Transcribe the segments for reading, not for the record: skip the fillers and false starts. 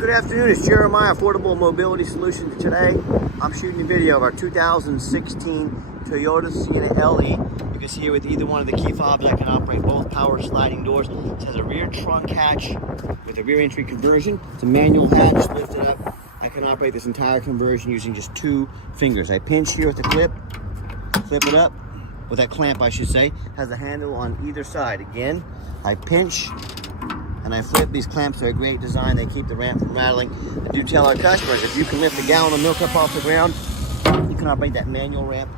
good afternoon. It's Jeremiah, Affordable Mobility Solutions. Today, I'm shooting a video of our 2016 Toyota Sienna LE. You can see here with either one of the key fobs, I can operate both power sliding doors. It has a rear trunk hatch with a rear entry conversion. It's a manual hatch, lift it up. I can operate this entire conversion using just 2 fingers. I pinch here with the clip it up, with that clamp I should say. Has a handle on either side. Again, I pinch and I flip. These clamps are a great design. They keep the ramp from rattling. I do tell our customers, if you can lift a gallon of milk up off the ground, you can operate that manual ramp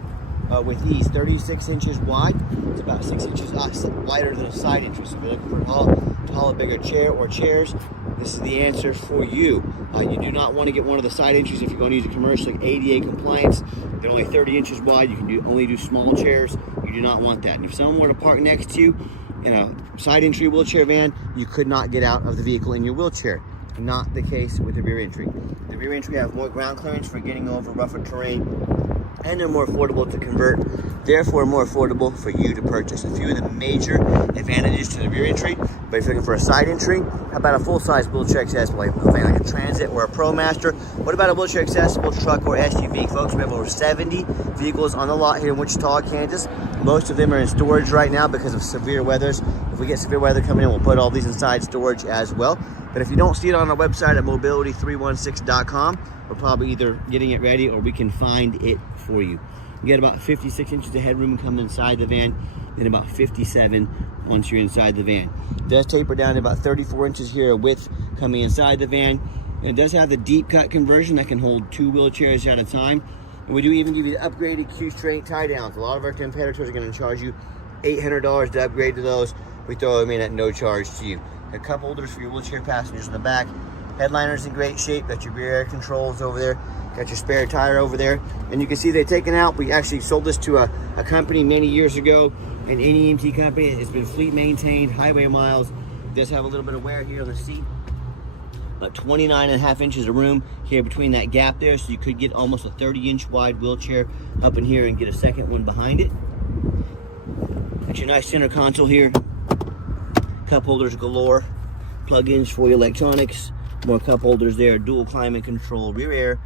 with ease. 36 inches wide. It's about 6 inches wider than a side entry. So if you're looking for to haul a bigger chair or chairs, this is the answer for you. You do not want to get one of the side entries if you're going to use it commercially. ADA compliance. They're only 30 inches wide. You can only do small chairs. You do not want that. And if someone were to park next to you in a side entry wheelchair van, you could not get out of the vehicle in your wheelchair. Not the case with the rear entry. The rear entry has more ground clearance for getting over rougher terrain, and they're more affordable to convert, therefore more affordable for you to purchase. A few of the major advantages to the rear entry, but if you're looking for a side entry, how about a full-size wheelchair accessible van like a Transit or a ProMaster? What about a wheelchair accessible truck or SUV? Folks, we have over 70 vehicles on the lot here in Wichita, Kansas. Most of them are in storage right now because of severe weathers. If we get severe weather coming in, we'll put all these inside storage as well. But if you don't see it on our website at mobility316.com, we're probably either getting it ready or we can find it for you. You get about 56 inches of headroom coming inside the van, then about 57 once you're inside the van. It does taper down to about 34 inches here of width coming inside the van. And it does have the deep cut conversion that can hold 2 wheelchairs at a time. And we do even give you the upgraded Q-straight tie downs. A lot of our competitors are going to charge you $800 to upgrade to those. We throw them in at no charge to you. A cup holders for your wheelchair passengers in the back. Headliner's in great shape. Got your rear air controls over there. Got your spare tire over there. And you can see they're taken out. We actually sold this to a company many years ago, an NEMT company. It's been fleet maintained, highway miles. It does have a little bit of wear here on the seat. About 29.5 inches of room here between that gap there, so you could get almost a 30-inch wide wheelchair up in here and get a second one behind it. Got your nice center console here. Cup holders galore. Plug-ins for your electronics. More cup holders there. Dual climate control, rear air.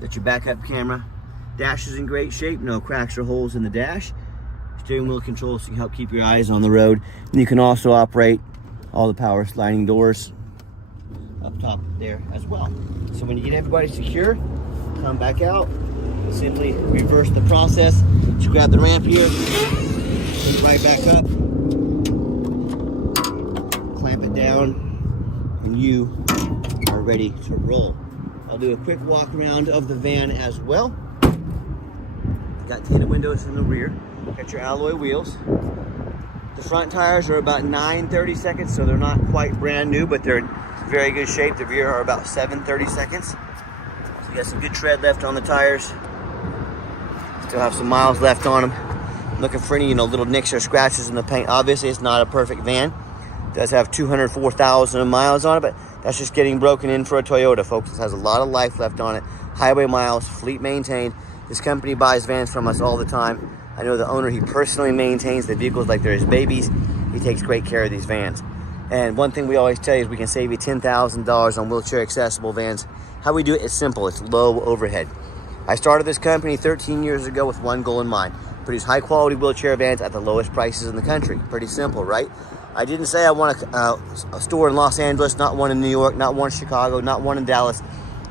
Got your backup camera. Dash is in great shape. No cracks or holes in the dash. Steering wheel controls to help keep your eyes on the road. And you can also operate all the power sliding doors up top there as well. So when you get everybody secure, come back out, simply reverse the process. Just grab the ramp here, right back up, clamp it down, and you are ready to roll. I'll do a quick walk around of the van as well. Got tinted windows in the rear, got your alloy wheels. The front tires are about 9/32, so they're not quite brand new, but they're in very good shape. The rear are about 7/32. So you got some good tread left on the tires. Still have some miles left on them. Looking for any little nicks or scratches in the paint. Obviously, it's not a perfect van. It does have 204,000 miles on it, but that's just getting broken in for a Toyota, folks. It has a lot of life left on it. Highway miles, fleet maintained. This company buys vans from us all the time. I know the owner, he personally maintains the vehicles like they're his babies. He takes great care of these vans. And one thing we always tell you is we can save you $10,000 on wheelchair accessible vans. How we do it is simple. It's low overhead. I started this company 13 years ago with one goal in mind: produce high quality wheelchair vans at the lowest prices in the country. Pretty simple, right? I didn't say I want a store in Los Angeles, not one in New York, not one in Chicago, not one in Dallas.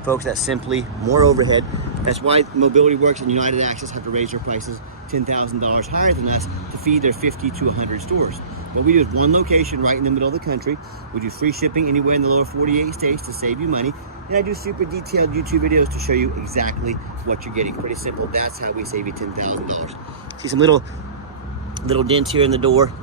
Folks, that's simply more overhead. That's why Mobility Works and United Access have to raise their prices $10,000 higher than us to feed their 50 to 100 stores. What we do is one location right in the middle of the country. We do free shipping anywhere in the lower 48 states to save you money. And I do super detailed YouTube videos to show you exactly what you're getting. Pretty simple. That's how we save you $10,000. See some little dents here in the door.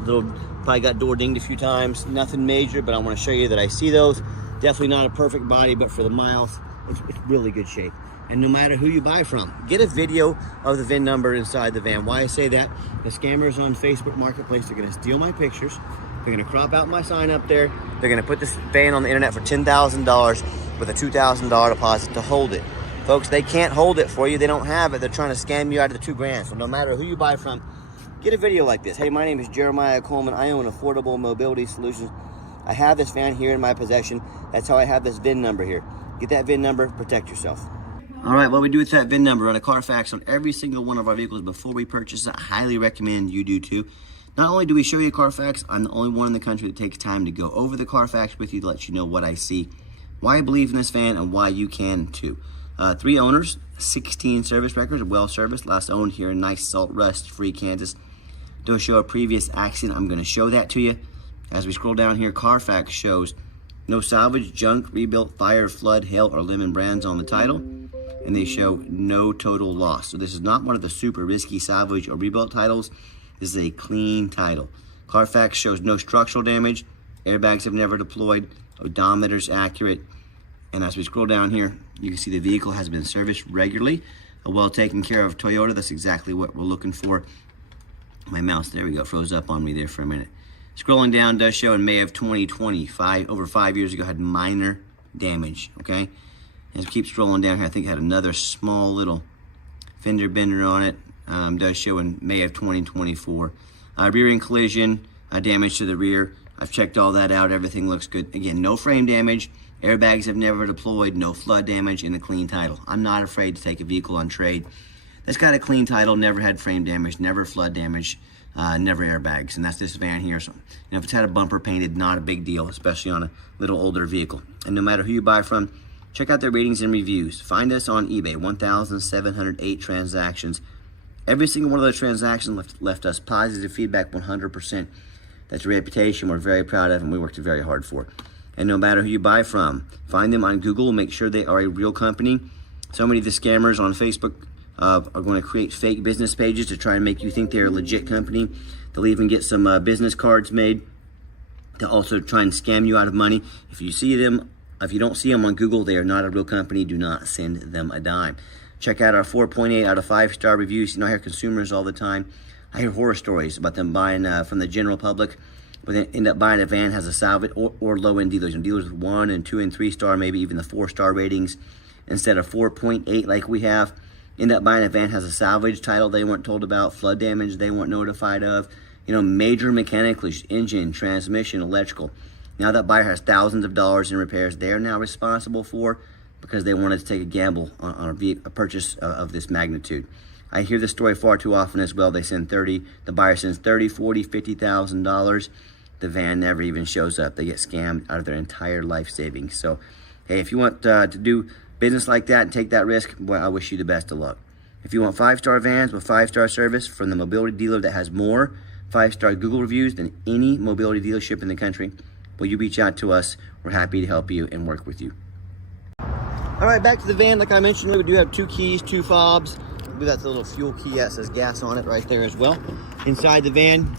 Probably got door dinged a few times. Nothing major, but I want to show you that I see those. Definitely not a perfect body, but for the miles, it's really good shape. And no matter who you buy from, get a video of the VIN number inside the van. Why I say that, the scammers on Facebook Marketplace are gonna steal my pictures. They're gonna crop out my sign up there. They're gonna put this van on the internet for $10,000 with a $2,000 deposit to hold it. Folks, they can't hold it for you. They don't have it. They're trying to scam you out of the $2,000. So no matter who you buy from, get a video like this. Hey, my name is Jeremiah Coleman. I own Affordable Mobility Solutions. I have this van here in my possession. That's how I have this VIN number here. Get that VIN number, protect yourself. All right, what we do with that VIN number, run a Carfax on every single one of our vehicles before we purchase it. I highly recommend you do too. Not only do we show you Carfax, I'm the only one in the country that takes time to go over the Carfax with you to let you know what I see, why I believe in this van, and why you can too. 3 owners, 16 service records, well serviced, last owned here in nice salt rust free Kansas. Don't show a previous accident. I'm going to show that to you. As we scroll down here, Carfax shows no salvage, junk, rebuilt, fire, flood, hail, or lemon brands on the title. And they show no total loss. So this is not one of the super risky salvage or rebuilt titles. This is a clean title. Carfax shows no structural damage. Airbags have never deployed. Odometer's accurate. And as we scroll down here, you can see the vehicle has been serviced regularly. A well taken care of Toyota. That's exactly what we're looking for. My mouse, there we go, froze up on me there for a minute. Scrolling down does show in May of 2020, over 5 years ago, had minor damage, okay? As we keep scrolling down here, I think it had another small little fender bender on it. Does show in May of 2024. Rear end collision, damage to the rear. I've checked all that out, everything looks good. Again, no frame damage, airbags have never deployed, no flood damage, and a clean title. I'm not afraid to take a vehicle on trade that's got a clean title, never had frame damage, never flood damage, never airbags, and that's this van here. So, if it's had a bumper painted, not a big deal, especially on a little older vehicle. And no matter who you buy from, check out their ratings and reviews. Find us on eBay, 1,708 transactions. Every single one of those transactions left us positive feedback, 100%. That's a reputation we're very proud of and we worked very hard for. And no matter who you buy from, find them on Google, make sure they are a real company. So many of the scammers on Facebook are going to create fake business pages to try and make you think they're a legit company. They'll even get some business cards made to also try and scam you out of money. If you don't see them on Google, they are not a real company. Do not send them a dime. Check out our 4.8 out of 5-star reviews. I hear consumers all the time. I hear horror stories about them buying from the general public, but they end up buying a van has a salvage or low-end dealers. And dealers with 1 and 2 and 3-star, maybe even the 4-star ratings, instead of 4.8 like we have. End up buying a van has a salvage title they weren't told about, flood damage they weren't notified of, major mechanical issues, engine, transmission, electrical. Now that buyer has thousands of dollars in repairs they're now responsible for because they wanted to take a gamble on a purchase of this magnitude. I hear this story far too often as well. The buyer sends $30,000, $40,000, $50,000. The van never even shows up. They get scammed out of their entire life savings. So, hey, if you want to do business like that and take that risk, well, I wish you the best of luck. If you want 5-star vans with 5-star service from the mobility dealer that has more 5-star Google reviews than any mobility dealership in the country, well, you reach out to us. We're happy to help you and work with you. All right, back to the van. Like I mentioned, we do have 2 keys, 2 fobs. That's the little fuel key that says gas on it right there as well. Inside the van,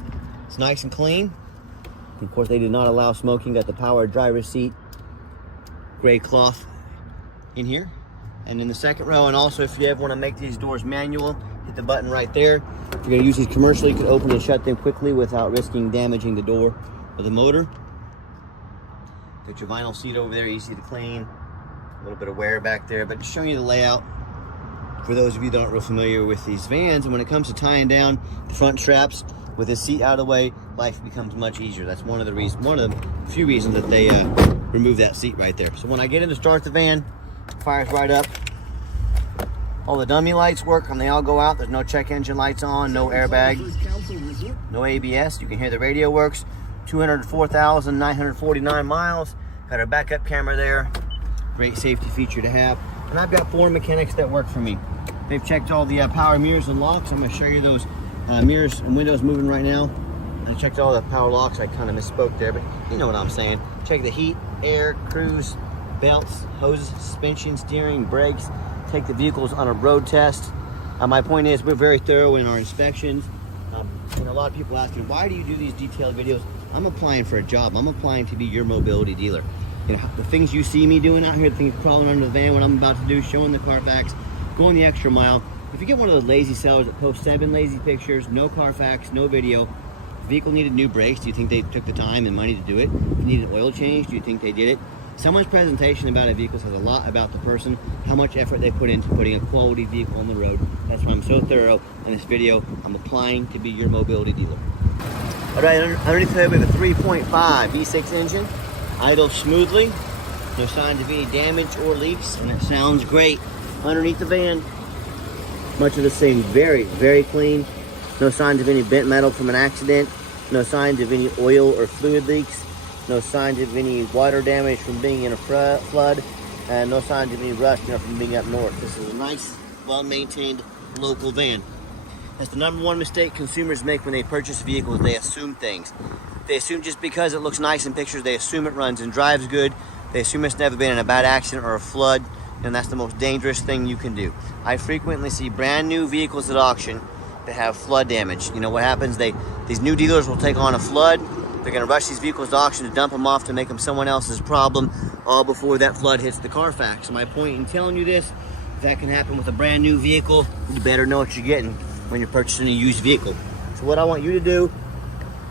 it's nice and clean. Of course, they did not allow smoking. Got the power driver's seat, gray cloth in here. And in the second row, and also if you ever want to make these doors manual, hit the button right there. If you're going to use these commercially, you can open and shut them quickly without risking damaging the door or the motor. Got your vinyl seat over there, easy to clean. A little bit of wear back there, but just showing you the layout for those of you that aren't real familiar with these vans. And when it comes to tying down the front straps with this seat out of the way, life becomes much easier. That's one of the few reasons that they remove that seat right there. So when I get in to start the van, fires right up. All the dummy lights work and they all go out. There's no check engine lights on, no airbag, no ABS. You can hear the radio works. 204,949 miles. Got our backup camera there. Great safety feature to have. And I've got 4 mechanics that work for me. They've checked all the power mirrors and locks. I'm going to show you those mirrors and windows moving right now. I checked all the power locks. I kind of misspoke there, but you know what I'm saying. Check the heat, air, cruise, belts, hoses, suspension, steering, brakes. Take the vehicles on a road test. My point is we're very thorough in our inspections. And a lot of people ask me, why do you do these detailed videos? I'm applying for a job. I'm applying to be your mobility dealer. The things you see me doing out here, the things crawling under the van, what I'm about to do, showing the Carfax, going the extra mile. If you get one of those lazy sellers that post 7 lazy pictures, no Carfax, no video, the vehicle needed new brakes, do you think they took the time and money to do it? If it needed an oil change, do you think they did it? Someone's presentation about a vehicle says a lot about the person, how much effort they put into putting a quality vehicle on the road. That's why I'm so thorough in this video. I'm applying to be your mobility dealer. All right, underneath there we have a 3.5 V6 engine, idles smoothly. No signs of any damage or leaks, and it sounds great. Underneath the van, much of the same, very, very clean. No signs of any bent metal from an accident. No signs of any oil or fluid leaks. No signs of any water damage from being in a flood. And no signs of any rust, from being up north. This is a nice, well-maintained local van. That's the number one mistake consumers make when they purchase vehicles. They assume things. They assume just because it looks nice in pictures, they assume it runs and drives good. They assume it's never been in a bad accident or a flood, and that's the most dangerous thing you can do. I frequently see brand new vehicles at auction that have flood damage. You know what happens? These new dealers will take on a flood. They're gonna rush these vehicles to auction to dump them off to make them someone else's problem, all before that flood hits the Carfax. So my point in telling you this, if that can happen with a brand new vehicle, you better know what you're getting when you're purchasing a used vehicle. So what I want you to do,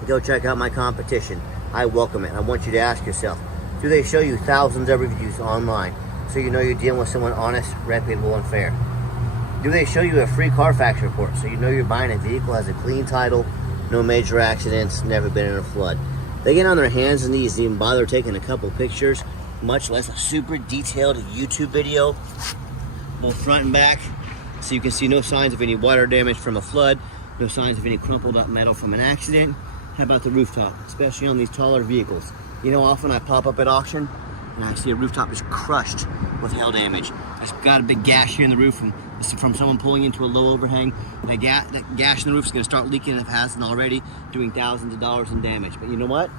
go check out my competition. I welcome it. I want you to ask yourself, do they show you thousands of reviews online so you know you're dealing with someone honest, reputable, and fair? Do they show you a free Carfax report so you know you're buying a vehicle that has a clean title, no major accidents, never been in a flood? They get on their hands and knees to even bother taking a couple pictures, much less a super detailed YouTube video, both front and back, so you can see no signs of any water damage from a flood, no signs of any crumpled up metal from an accident. How about the rooftop, especially on these taller vehicles? You know, often I pop up at auction and I see a rooftop just crushed with hail damage. It's got a big gash here in the roof from someone pulling into a low overhang. That gash in the roof is going to start leaking if it hasn't already, doing thousands of dollars in damage. But you know what?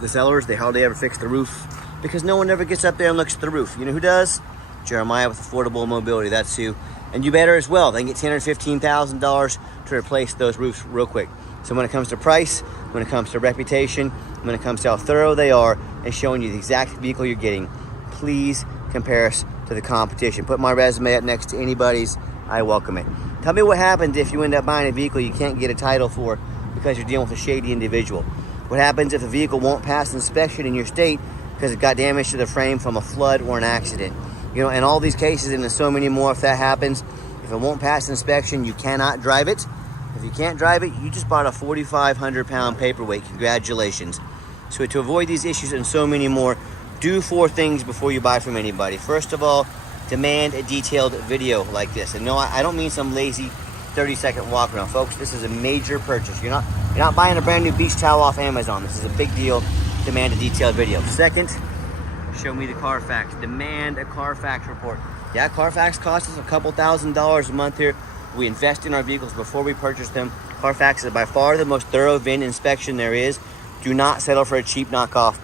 The sellers, they hardly ever fix the roof because no one ever gets up there and looks at the roof. You know who does? Jeremiah with Affordable Mobility, that's who. And you better as well. They can get $10,000 or $15,000 to replace those roofs real quick. So when it comes to price, when it comes to reputation, when it comes to how thorough they are and showing you the exact vehicle you're getting, please compare us to the competition. Put my resume up next to anybody's. I welcome it. Tell me what happens if you end up buying a vehicle you can't get a title for because you're dealing with a shady individual. What happens if a vehicle won't pass inspection in your state because it got damage to the frame from a flood or an accident? You know, in all these cases, and in so many more, if that happens, if it won't pass inspection, you cannot drive it. If you can't drive it, you just bought a 4,500 pound paperweight. Congratulations. So to avoid these issues and so many more, do 4 things before you buy from anybody. First of all, demand a detailed video like this. And no, I don't mean some lazy 30-second walk around, folks. This is a major purchase. You're not buying a brand new beach towel off Amazon. This is a big deal. Demand a detailed video. Second, show me the Carfax. Demand a Carfax report. Yeah, Carfax costs us a couple $1,000s a month here. We invest in our vehicles before we purchase them. Carfax is by far the most thorough VIN inspection there is. Do not settle for a cheap knockoff.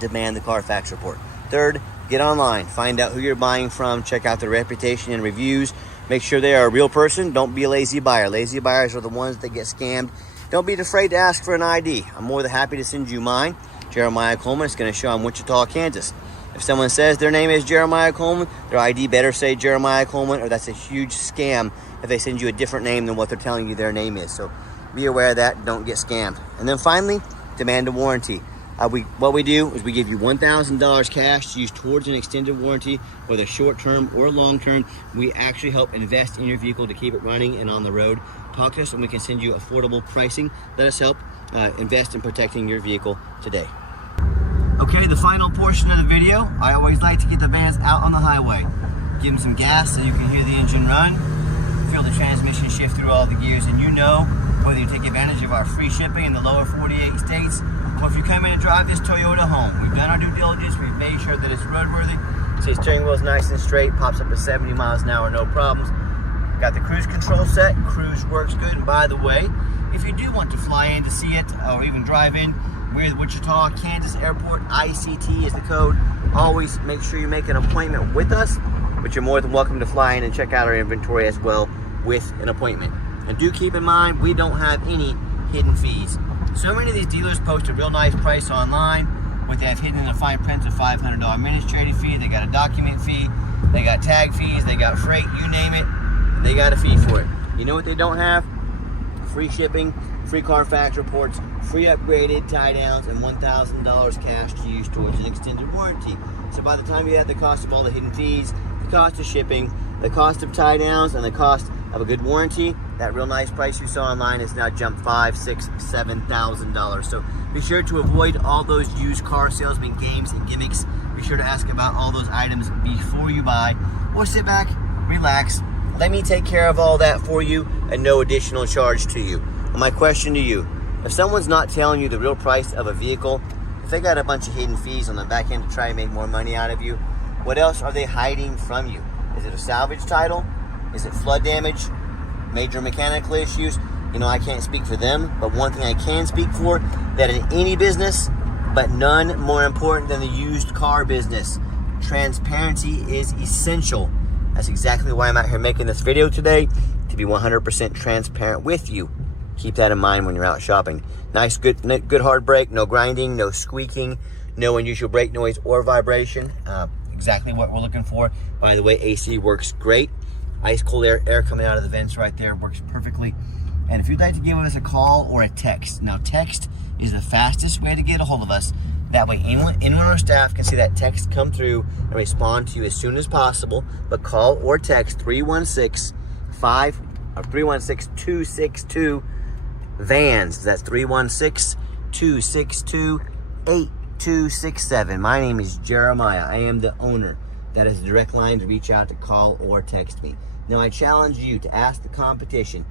Demand the Carfax report. Third, get online. Find out who you're buying from. Check out their reputation and reviews. Make sure they are a real person. Don't be a lazy buyer. Lazy buyers are the ones that get scammed. Don't be afraid to ask for an ID. I'm more than happy to send you mine. Jeremiah Coleman. It's going to show I'm Wichita, Kansas. If someone says their name is Jeremiah Coleman, their ID better say Jeremiah Coleman, or that's a huge scam if they send you a different name than what they're telling you their name is. So be aware of that. Don't get scammed. And then finally, demand a warranty. What we do is we give you $1,000 cash to use towards an extended warranty, whether short-term or long-term. We actually help invest in your vehicle to keep it running and on the road. Talk to us and we can send you affordable pricing. Let us help invest in protecting your vehicle today. Okay, the final portion of the video. I always like to get the vans out on the highway. Give them some gas so you can hear the engine run. Feel the transmission shift through all the gears, and you know whether you take advantage of our free shipping in the lower 48 states, or if you come in and drive this Toyota home. We've done our due diligence. We've made sure that it's roadworthy. See, steering wheel's nice and straight, pops up to 70 miles an hour, no problems. Got the cruise control set. Cruise works good. And by the way, if you do want to fly in to see it or even drive in, we're at Wichita, Kansas Airport. ICT is the code. Always make sure you make an appointment with us, but you're more than welcome to fly in and check out our inventory as well with an appointment. And do keep in mind, we don't have any hidden fees. So many of these dealers post a real nice price online, but they have hidden in the fine print a $500 administrative fee. They got a document fee. They got tag fees. They got freight, you name it. And they got a fee for it. You know what they don't have? Free shipping, free Carfax reports, free upgraded tie downs, and $1,000 cash to use towards an extended warranty. So by the time you add the cost of all the hidden fees, the cost of shipping, the cost of tie downs, and the cost of a good warranty, That real nice price you saw online has now jumped $5,000, $6,000, $7,000. So be sure to avoid all those used car salesman games and gimmicks. Be sure to ask about all those items before you buy, or sit back, relax, let me take care of all that for you and no additional charge to you. My question to you, if someone's not telling you the real price of a vehicle, if they got a bunch of hidden fees on the back end to try and make more money out of you, what else are they hiding from you? Is it a salvage title? Is it flood damage? Major mechanical issues? You know, I can't speak for them, but one thing I can speak for, that in any business, but none more important than the used car business, transparency is essential. That's exactly why I'm out here making this video today, to be 100% transparent with you. Keep that in mind when you're out shopping. Nice, good hard brake, no grinding, no squeaking, no unusual brake noise or vibration. Exactly what we're looking for. By the way, AC works great. Ice cold air coming out of the vents right there works perfectly. And if you'd like to give us a call or a text, now text is the fastest way to get a hold of us. That way anyone on our staff can see that text come through and respond to you as soon as possible. But call or text 316-262-VANS. That's 316-262-8267. My name is Jeremiah. I am the owner. That is the direct line to reach out, to call or text me. Now I challenge you to ask the competition,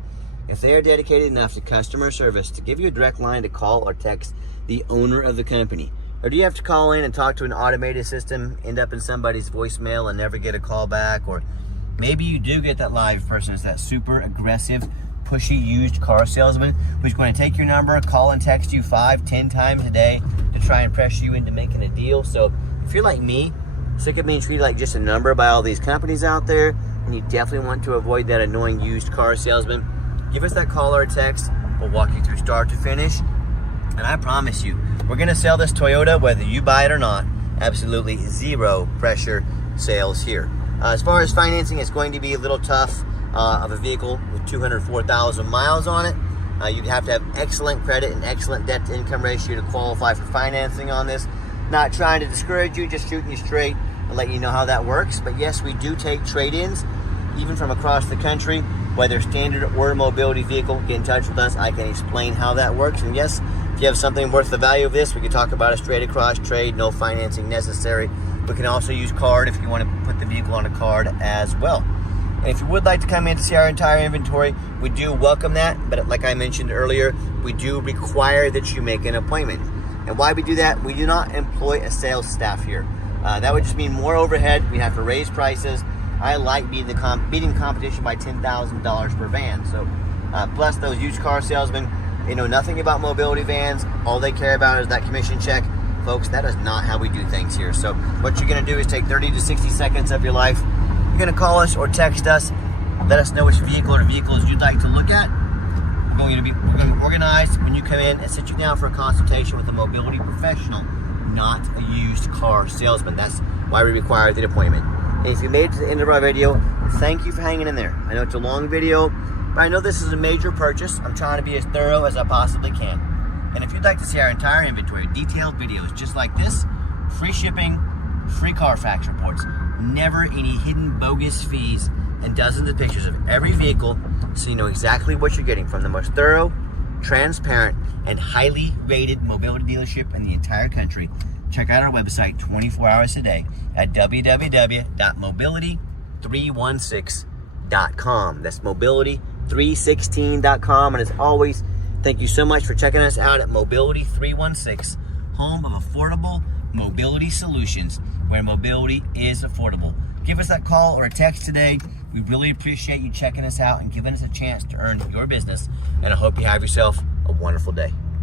if they are dedicated enough to customer service, to give you a direct line to call or text the owner of the company. Or do you have to call in and talk to an automated system, end up in somebody's voicemail and never get a call back? Or maybe you do get that live person. It's that super aggressive, pushy used car salesman who's going to take your number, call and text you 5-10 times a day to try and pressure you into making a deal. So if you're like me, sick of being treated like just a number by all these companies out there, and you definitely want to avoid that annoying used car salesman, give us that call or text. We'll walk you through start to finish. And I promise you, we're going to sell this Toyota whether you buy it or not. Absolutely zero pressure sales here. As far as financing, it's going to be a little tough of a vehicle with 204,000 miles on it. You'd have to have excellent credit and excellent debt to income ratio to qualify for financing on this. Not trying to discourage you, just shooting you straight and letting you know how that works. But yes, we do take trade-ins, even from across the country, whether standard or mobility vehicle. Get in touch with us. I can explain how that works. And yes, if you have something worth the value of this, we can talk about a straight across trade, no financing necessary. We can also use card if you want to put the vehicle on a card as well. And if you would like to come in to see our entire inventory, we do welcome that. But like I mentioned earlier, we do require that you make an appointment. And why we do that, we do not employ a sales staff here. That would just mean more overhead. We have to raise prices. I like beating competition by $10,000 per van. So plus those used car salesmen, they know nothing about mobility vans. All they care about is that commission check. Folks, that is not how we do things here. So what you're gonna do is take 30 to 60 seconds of your life. You're gonna call us or text us. Let us know which vehicle or vehicles you'd like to look at. We're going to organize when you come in and sit you down for a consultation with a mobility professional, not a used car salesman. That's why we require the appointment. And if you made it to the end of our video, thank you for hanging in there. I know it's a long video, but I know this is a major purchase. I'm trying to be as thorough as I possibly can. And if you'd like to see our entire inventory, detailed videos just like this, free shipping, free Carfax reports, never any hidden bogus fees, and dozens of pictures of every vehicle so you know exactly what you're getting from the most thorough, transparent, and highly rated mobility dealership in the entire country, check out our website 24 hours a day at www.mobility316.com. That's mobility316.com. And as always, thank you so much for checking us out at Mobility 316, home of affordable mobility solutions, where mobility is affordable. Give us that call or a text today. We really appreciate you checking us out and giving us a chance to earn your business. And I hope you have yourself a wonderful day.